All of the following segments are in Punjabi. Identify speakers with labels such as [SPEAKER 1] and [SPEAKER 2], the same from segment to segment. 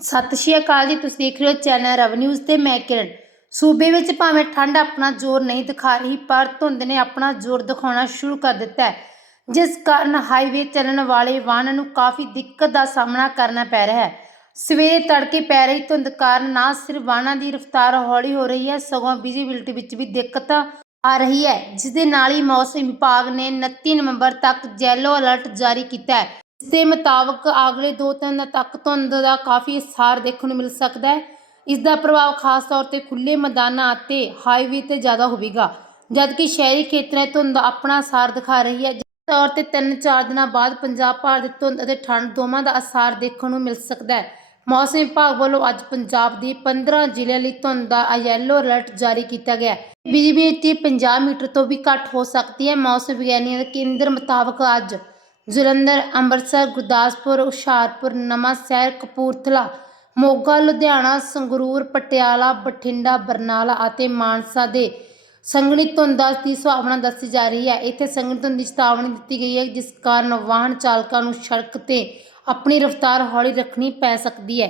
[SPEAKER 1] ਸਤਿ ਸ਼੍ਰੀ ਅਕਾਲ ਜੀ, ਤੁਸੀਂ ਦੇਖ ਰਹੇ ਹੋ ਚੈਨਲ ਰੈਵਨਿਊਜ਼ ਤੇ ਮੈਂ ਕਿਰਨ। ਸੂਬੇ ਵਿੱਚ ਭਾਵੇਂ ਠੰਡ ਆਪਣਾ ਜ਼ੋਰ ਨਹੀਂ ਦਿਖਾ ਰਹੀ, ਪਰ ਧੁੰਦ ਨੇ ਆਪਣਾ ਜ਼ੋਰ ਦਿਖਾਉਣਾ ਸ਼ੁਰੂ ਕਰ ਦਿੱਤਾ ਹੈ, ਜਿਸ ਕਾਰਨ ਹਾਈਵੇ ਚੱਲਣ ਵਾਲੇ ਵਾਹਨਾਂ ਨੂੰ ਕਾਫੀ ਦਿੱਕਤ ਦਾ ਸਾਹਮਣਾ ਕਰਨਾ ਪੈ ਰਿਹਾ ਹੈ। ਸਵੇਰੇ ਤੜਕੇ ਪੈ ਰਹੀ ਧੁੰਦ ਕਾਰਨ ਨਾ ਸਿਰਫ ਵਾਹਨਾਂ ਦੀ ਰਫ਼ਤਾਰ ਹੌਲੀ ਹੋ ਰਹੀ ਹੈ, ਸਗੋਂ ਵਿਜ਼ਿਬਿਲਟੀ ਵਿੱਚ ਵੀ ਦਿੱਕਤ ਆ ਰਹੀ ਹੈ ਜਿਸ ਦੇ ਨਾਲ ਹੀ ਮੌਸਮ ਵਿਭਾਗ ਨੇ 29 ਨਵੰਬਰ ਤੱਕ ਯੈਲੋ ਅਲਰਟ ਜਾਰੀ ਕੀਤਾ ਹੈ। ਇਸ ਦੇ ਮੁਤਾਬਕ ਅਗਲੇ ਦੋ ਤਿੰਨ ਦਿਨ ਤੱਕ ਧੁੰਦ ਦਾ ਕਾਫੀ ਅਸਰ ਦੇਖਣ ਨੂੰ ਮਿਲ ਸਕਦਾ ਹੈ। ਇਸ ਦਾ ਪ੍ਰਭਾਵ ਖਾਸ ਤੌਰ ਤੇ ਖੁੱਲੇ ਮੈਦਾਨਾਂ ਅਤੇ ਹਾਈਵੇ ਤੇ ਜ਼ਿਆਦਾ ਹੋਵੇਗਾ, ਜਦਕਿ ਸ਼ਹਿਰੀ ਖੇਤਰਾਂ 'ਚ ਧੁੰਦ ਆਪਣਾ ਅਸਰ ਦਿਖਾ ਰਹੀ ਹੈ। ਜਿਸ ਤੌਰ ਤੇ 3-4 ਦਿਨਾਂ ਬਾਅਦ ਪੰਜਾਬ ਭਰ ਦੀ ਧੁੰਦ ਅਤੇ ਠੰਡ ਦੋਵਾਂ ਦਾ ਅਸਰ ਦੇਖਣ ਨੂੰ ਮਿਲ ਸਕਦਾ ਹੈ। ਮੌਸਮ ਵਿਭਾਗ ਵੱਲੋਂ ਅੱਜ ਪੰਜਾਬ ਦੇ 15 ਜ਼ਿਲ੍ਹਿਆਂ ਲਈ ਧੁੰਦ ਦਾ ਯੈਲੋ ਅਲਰਟ ਜਾਰੀ ਕੀਤਾ ਗਿਆ ਹੈ। ਵਿਜ਼ਿਬਿਲਟੀ 50 ਮੀਟਰ ਤੋਂ ਵੀ ਘੱਟ ਹੋ ਸਕਦੀ ਹੈ। ਮੌਸਮ ਵਿਗਿਆਨੀਆਂ ਦੇ ਕੇਂਦਰ ਮੁਤਾਬਕ ਅੱਜ ਜਲੰਧਰ, ਅੰਮ੍ਰਿਤਸਰ, ਗੁਰਦਾਸਪੁਰ, ਹੁਸ਼ਿਆਰਪੁਰ, ਨਵਾਂਸ਼ਹਿਰ, ਕਪੂਰਥਲਾ, ਮੋਗਾ, ਲੁਧਿਆਣਾ, ਸੰਗਰੂਰ, ਪਟਿਆਲਾ, ਬਠਿੰਡਾ, ਬਰਨਾਲਾ ਅਤੇ ਮਾਨਸਾ ਦੇ ਸੰਘਣੀ ਧੁੰਦ ਦੀ ਸੰਭਾਵਨਾ ਦੱਸੀ ਜਾ ਰਹੀ ਹੈ? ਇੱਥੇ ਸੰਘਣੀ ਧੁੰਦ ਦੀ ਚੇਤਾਵਨੀ ਦਿੱਤੀ ਗਈ ਹੈ, ਜਿਸ ਕਾਰਨ ਵਾਹਨ ਚਾਲਕਾਂ ਨੂੰ ਸੜਕ ਤੇ ਆਪਣੀ ਰਫ਼ਤਾਰ ਹੌਲੀ ਰੱਖਣੀ ਪੈ ਸਕਦੀ ਹੈ।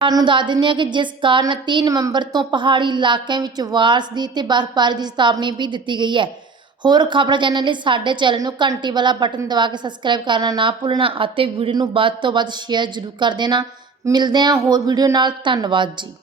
[SPEAKER 1] ਤੁਹਾਨੂੰ ਦੱਸ ਦਿੰਦੇ ਹਾਂ ਕਿ ਜਿਸ ਕਾਰਨ 30 ਨਵੰਬਰ ਤੋਂ ਪਹਾੜੀ ਇਲਾਕਿਆਂ ਵਿੱਚ ਵਾਰਸ਼ ਦੀ ਤੇ ਬਰਫ਼ਬਾਰੀ ਦੀ ਚੇਤਾਵਨੀ ਵੀ ਦਿੱਤੀ ਗਈ ਹੈ। ਹੋਰ ਖਬਰਾਂ ਜਾਣਨ ਲਈ ਸਾਡੇ ਚੈਨਲ ਨੂੰ ਘੰਟੀ ਵਾਲਾ ਬਟਨ ਦਬਾ ਕੇ ਸਬਸਕ੍ਰਾਈਬ ਕਰਨਾ ਨਾ ਭੁੱਲਣਾ ਅਤੇ ਵੀਡੀਓ ਨੂੰ ਵੱਧ ਤੋਂ ਵੱਧ ਸ਼ੇਅਰ ਜ਼ਰੂਰ ਕਰ ਦੇਣਾ। ਮਿਲਦੇ ਹਾਂ ਹੋਰ ਵੀਡੀਓ ਨਾਲ, ਧੰਨਵਾਦ ਜੀ।